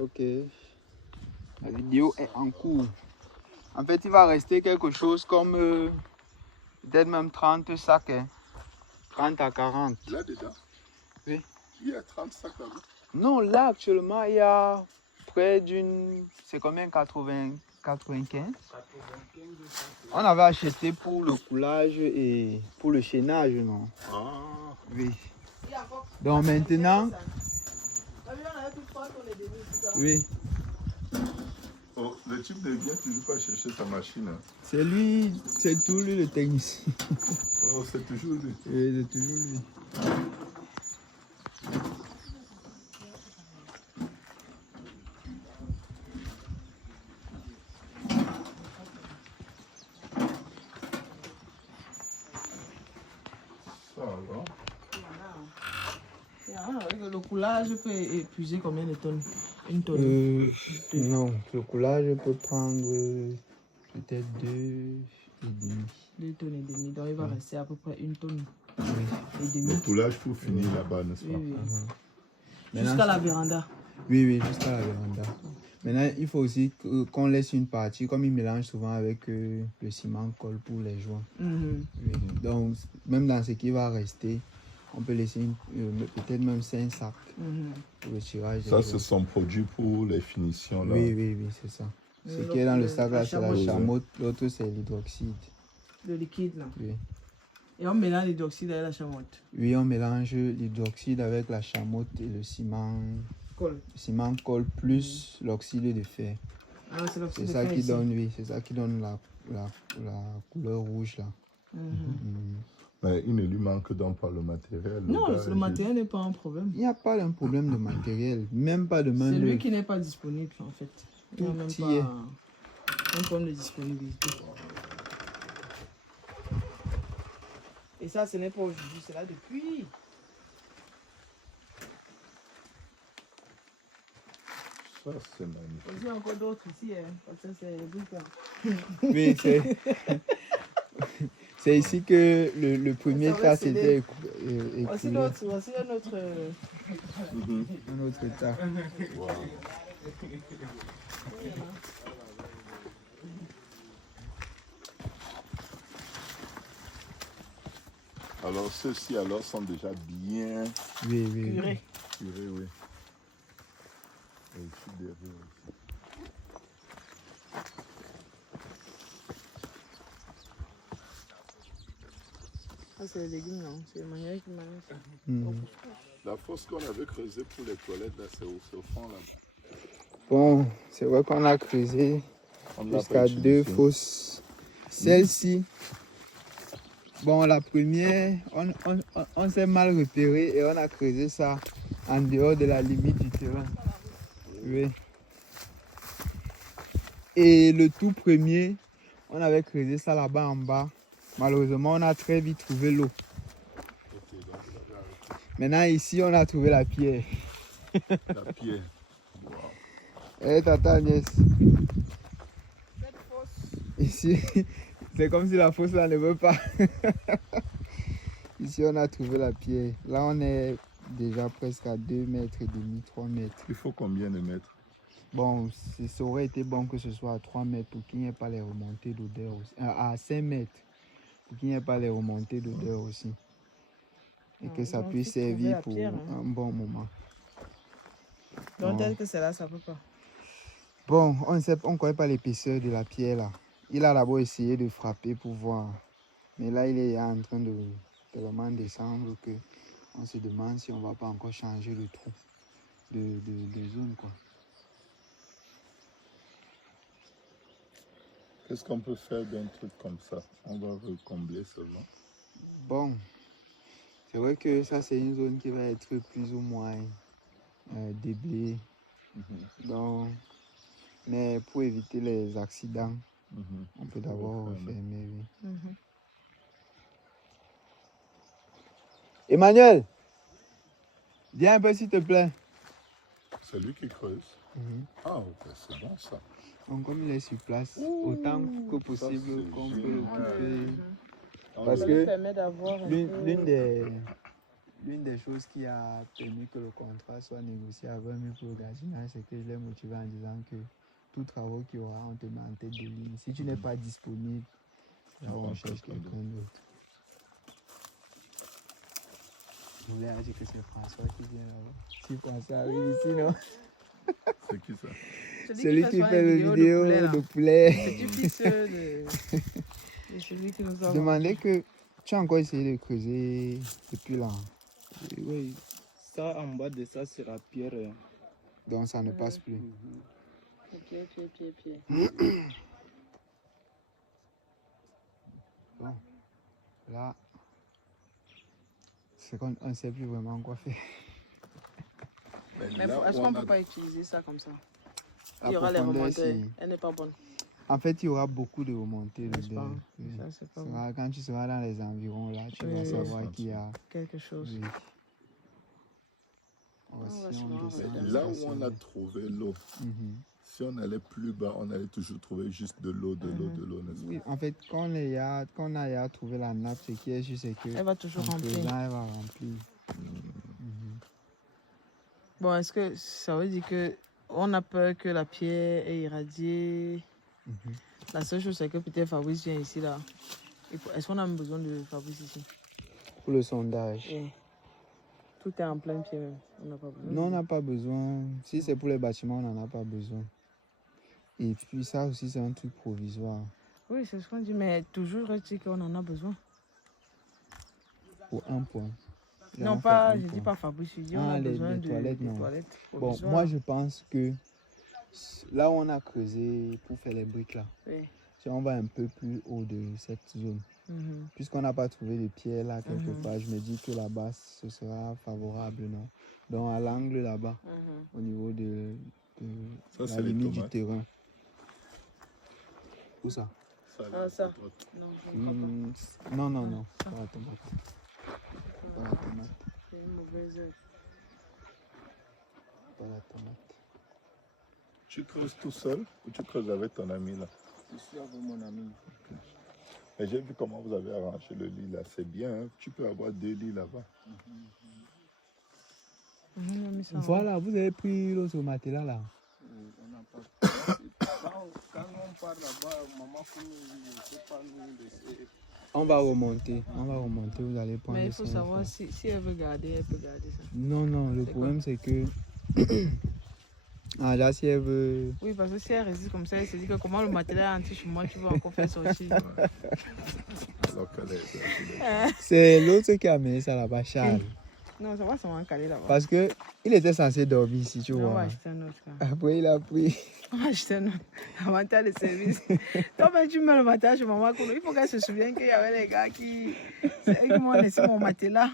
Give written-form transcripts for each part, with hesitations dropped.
Ok. La vidéo est en cours. En fait, il va rester quelque chose comme peut-être même 30 sacs. Hein. 30 à 40. Là-dedans? Oui. Il y a 30 sacs là-bas? Non, là actuellement, il y a près d'une... C'est combien? 80, 95? On avait acheté pour le coulage et pour le chaînage, non? Ah. Oui. Donc maintenant... Oui. Oh, le type ne vient toujours pas chercher sa machine. Hein. C'est lui, c'est tout lui le technicien. Oh, c'est toujours lui. Oui, c'est toujours lui. Ça alors? Le coulage peut épuiser combien de tonnes? Une tonne? Non, le coulage peut prendre peut-être 2,5. 2 tonnes et demie. Donc il va rester à peu près 1 tonne Oui. et demie. Le coulage pour finir là-bas, n'est-ce pas? Oui, oui. Maintenant, Jusqu'à la véranda. Oui, oui, jusqu'à la véranda. Maintenant, il faut aussi qu'on laisse une partie, comme il mélange souvent avec le ciment colle pour les joints. Oui. Donc, même dans ce qui va rester, on peut laisser peut-être même 5 sacs pour le tirage. Ça, c'est son produit pour les finitions là. Oui, oui, oui, c'est ça. Ce qui est dans le sac là, c'est la chamotte, l'autre c'est l'hydroxyde. Le liquide là. Oui. Et on mélange l'hydroxyde avec la chamotte. Oui, on mélange l'hydroxyde avec la chamotte et le ciment colle plus l'oxyde de fer. Ah, c'est ça qui donne, oui, c'est ça qui donne la couleur rouge là. Mais il ne lui manque donc pas le matériel. Non, le matériel n'est pas un problème. Il n'y a pas un problème de matériel, même pas de main. C'est lui qui n'est pas disponible en fait. Il n'y a même Tout pas un problème de disponibilité. Et ça, ce n'est pas aujourd'hui, c'est là depuis. Ça, c'est magnifique. Il y a encore d'autres ici, hein, parce que c'est Oui, c'est ici que le premier tas s'était écoulé. Voici un autre. Un autre tas. Wow. Alors, ceux-ci alors sont déjà bien Curés. curés, oui. Et ici derrière aussi. Ah, c'est les légumes, non? C'est le manière qui La fosse qu'on avait creusée pour les toilettes, là, c'est au fond, là. Bon, c'est vrai qu'on a creusé jusqu'à 2 fosses. Celle-ci, bon, la première, on s'est mal repéré et on a creusé ça en dehors de la limite du terrain. Oui. Et le tout premier, on avait creusé ça là-bas en bas. Malheureusement, on a très vite trouvé l'eau. Maintenant, ici, on a trouvé la pierre. La pierre. Wow. Eh, tata Agnès. Cette fosse. Ici, c'est comme si la fosse là ne veut pas. Ici, on a trouvé la pierre. Là, on est déjà presque à 2 mètres et demi, 3 mètres. Il faut combien de mètres? Bon, ça aurait été bon que ce soit à 3 mètres pour qu'il n'y ait pas les remontées d'odeur aussi. À 5 mètres pour qu'il n'y ait pas les remontées d'odeur aussi. Et que ça puisse servir pour un bon moment. Donc, tel que c'est là, ça ne peut pas. Bon, on ne connaît pas l'épaisseur de la pierre là. Il a d'abord essayé de frapper pour voir. Mais là, il est en train de tellement descendre que on se demande si on ne va pas encore changer le trou de zone, quoi. Qu'est-ce qu'on peut faire d'un truc comme ça? On va recombler seulement. Bon, c'est vrai que ça, c'est une zone qui va être plus ou moins déblée. Donc, mais pour éviter les accidents, on peut d'abord refermer. Oui. Emmanuel, viens un peu s'il te plaît. C'est lui qui creuse. Ah, ok, c'est bon ça. Donc, comme il est sur place, autant que possible qu'on peut l'occuper. Parce que l'une l'une des choses qui a permis que le contrat soit négocié à 20 000 pour le gardiennage, c'est que je l'ai motivé en disant que tout travaux qu'il y aura, on te met en tête de ligne. Si tu n'es pas disponible, là on cherche quelqu'un d'autre. Je voulais dire que c'est François qui vient là-bas. Si François arrive ici, non? C'est qui ça? Celui qui fait le vidéo de poulet. C'est du fils de celui qui nous a... Je demandais que tu as encore essayé de creuser depuis là. Oui, ça en bas de ça c'est la pierre. Donc ça ne passe plus. Pied. Bon, là, c'est qu'on ne sait plus vraiment quoi faire. Mais est-ce qu'on ne peut pas utiliser ça comme ça? Il y La aura les profondeur, remontées. Elle n'est pas bonne. En fait, il y aura beaucoup de remontées. N'est-ce pas? Oui. Ça, c'est pas Ça bon. va- Quand tu seras dans les environs, là, tu Oui, vas oui, savoir oui. qu'il y a... Quelque chose. Oui. va Aussi, se on voir, descend, ouais. Là on où descend. on a trouvé l'eau, Mhm. si on allait plus bas, on allait toujours trouver juste de l'eau, n'est-ce pas? Oui, en fait, quand on a trouvé la nappe, ce qui est juste, c'est que Elle va toujours en remplir. creusant, elle va remplir. Mhm. Bon, est-ce que ça veut dire que on a peur que la pierre est irradiée? Mhm. La seule chose, c'est que peut-être Fabrice vient ici, là. Est-ce qu'on a besoin de Fabrice ici? Pour le sondage. Oui. Tout est en plein pied même. On n'a pas besoin. Non, on n'a pas besoin. Si c'est pour les bâtiments, on n'en a pas besoin. Et puis ça aussi, c'est un truc provisoire. Oui, c'est ce qu'on dit, mais toujours reste qu'on en a besoin. Pour un point. Ils Non, vont pas, faire un je dis point. pas Fabrice, je dis on a les besoin de toilettes, non. toilettes Bon, provisoires. moi je pense que là où on a creusé pour faire les briques là, Oui. si on va un peu plus haut de cette zone, Mhm. puisqu'on n'a pas trouvé de pierre là quelque Mhm. part, je me dis que là-bas ce sera favorable, non? Donc à l'angle là-bas, Mhm. au niveau de Ça, la c'est les limite du tomates. terrain. Où ça? Ah, ça. à droite. Non, je ne crois pas. Non, pas la tomate. Pas la tomate. C'est une mauvaise heure. Pas la tomate. Tu creuses tout seul ou tu creuses avec ton ami là? Je suis avec mon ami. Et j'ai vu comment vous avez arrangé le lit là, c'est bien, hein? Tu peux avoir 2 lits là-bas. Mhm, on a mis ça en haut. Voilà, vous avez pris l'autre matelas là. On n'a pas. Quand on part là-bas, maman pour nous, je ne sais pas nous laisser. On va remonter, vous allez prendre Mais le il faut sang, savoir frère. si elle veut garder, elle peut garder ça. Non, le C'est problème c'est que... Ah là, si elle veut... Oui, parce que si elle résiste comme ça, elle se dit que comment le matelas est anti chez moi, tu veux encore faire sortir. Alors qu'elle est... C'est l'autre qui a amené ça là-bas, Charles. Non, ça va sûrement caler là-bas. Parce que il était censé dormir ici, tu On va vois. acheter un autre. Quand. Après, il a pris... On va acheter un autre. Avantage de service. Toi, ben, tu mets le matelas chez maman. Il faut qu'elle se souvienne qu'il y avait les gars qui... C'est eux qui m'ont laissé mon matelas.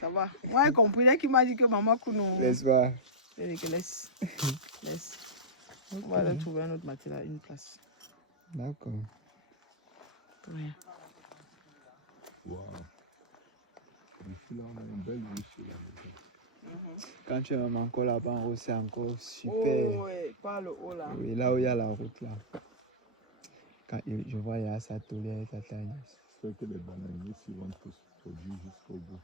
Ça va. Moi, j'ai compris. Dès qu'il m'a dit que maman Kounou... Laisse voir. Je dis que laisse. On va aller trouver un autre matelas, une place. D'accord. Pour rien. Wow. Ici là, on a une belle vue sur la maison. Quand tu es encore là-bas en haut, c'est encore super. Oh, oui, pas le haut là. Oui, là où il y a la route là. Quand je vois, il y a sa tolère et sa taille. C'est que les bananiers s'y vont tous produire jusqu'au bout.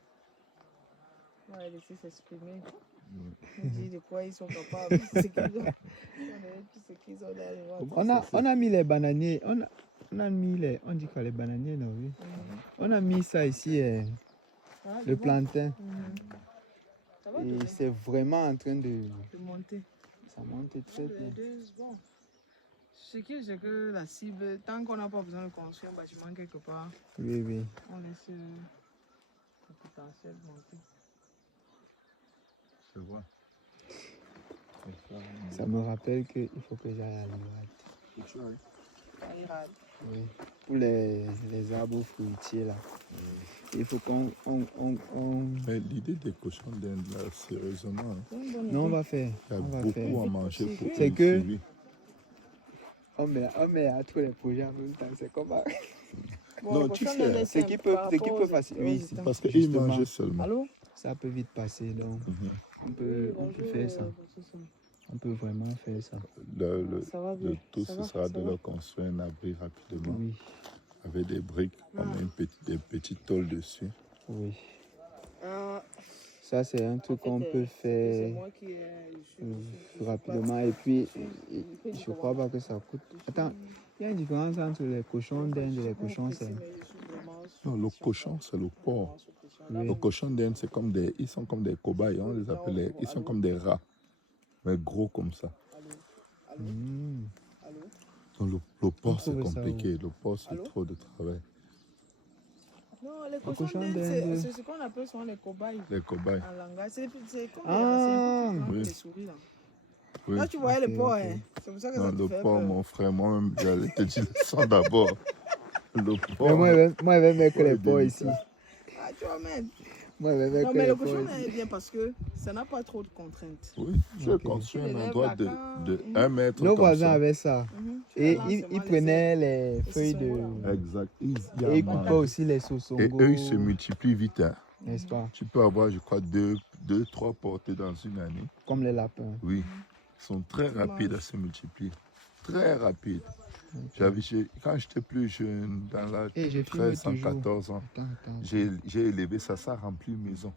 On va laisser s'exprimer. On dit de quoi ils sont capables. C'est ce qu'ils ont. On a qu'ils ont derrière. On a mis les bananiers. On a mis les... On dit quoi les bananiers, non, oui. On a mis ça ici, le plantain. Ça va Et donner c'est vraiment en train de monter. ça monte très bien. Bon. Ce qui est, c'est que la cible, tant qu'on n'a pas besoin de construire un bâtiment quelque part, Oui. on laisse le potentiel monter. C'est vrai. Ça me rappelle qu'il faut que j'aille à l'Irak. Tu vois, Oui. Pour les arbres fruitiers là. Il faut qu'on... mais l'idée des cochons d'Inde là, sérieusement, hein, Non, on va faire. il y a On va beaucoup faire. à manger pour C'est que- suivi. On met à tous les projets en même temps. C'est comme... Non, tu sais, Ce qui peut faciliter. Oui, c'est parce qu'ils justement, mangeaient seulement. Allô? ça peut vite passer. Donc, Mhm. on peut faire ça. On peut vraiment faire ça. Ça va Le bien. tout, Ça ce va, sera ça de va. leur construire un abri rapidement. Oui. Avec des briques, on met des petites tôles dessus. Oui. Ça, c'est un truc qu'on peut C'est faire moi qui rapidement. Et puis, je crois pas que ça coûte. Attends, il y a une différence entre les cochons d'Inde et les cochons sains. Non, le cochon, c'est le porc. Oui. Le cochon d'Inde, c'est comme des, ils sont comme des cobayes, on les appelle, ils sont comme des rats, mais gros comme ça. Hmm. Donc le porc, c'est trouve ça compliqué. Le porc, c'est trop de travail. Non, les cochon cochons d'Inde, d'Inde. c'est ce qu'on appelle souvent les cobayes. Les cobayes. En langage, c'est comme c'est Ah, un peu plus grand oui. que les souris là. Oui. Là, tu voyais Ok, le porc, ok. hein. C'est pour ça que Non, ça te le fait porc, peur. mon frère, moi-même, j'allais te dire le sang d'abord. Le Mais porc. moi, je vais mettre porc les est porcs ici. délicat. Ah, tu vois, même. Moi, je vais Non, mettre mais les le porcs cochon ici. est bien parce que ça n'a pas trop de contraintes. Oui, j'ai Ok. construit Tu un l'élèves endroit là, de quand- 1 mètre Nos comme voisins ça. avaient ça. Tu Et les lances ils seulement prenaient les les feuilles de. sissons, Exact. Ils y Et ils mangent. coupaient aussi les Et sosongos. eux, ils se multiplient vite. Hein. N'est-ce pas? Tu peux avoir, je crois, 3 portées dans une année. Comme les lapins. Oui. Ils sont très Ils rapides à mangent. se multiplier. Très rapides. Quand j'étais plus jeune, dans l'âge Et je de filme 13 ans, toujours. 14 ans, Attends. j'ai élevé ça, ça remplit une maison.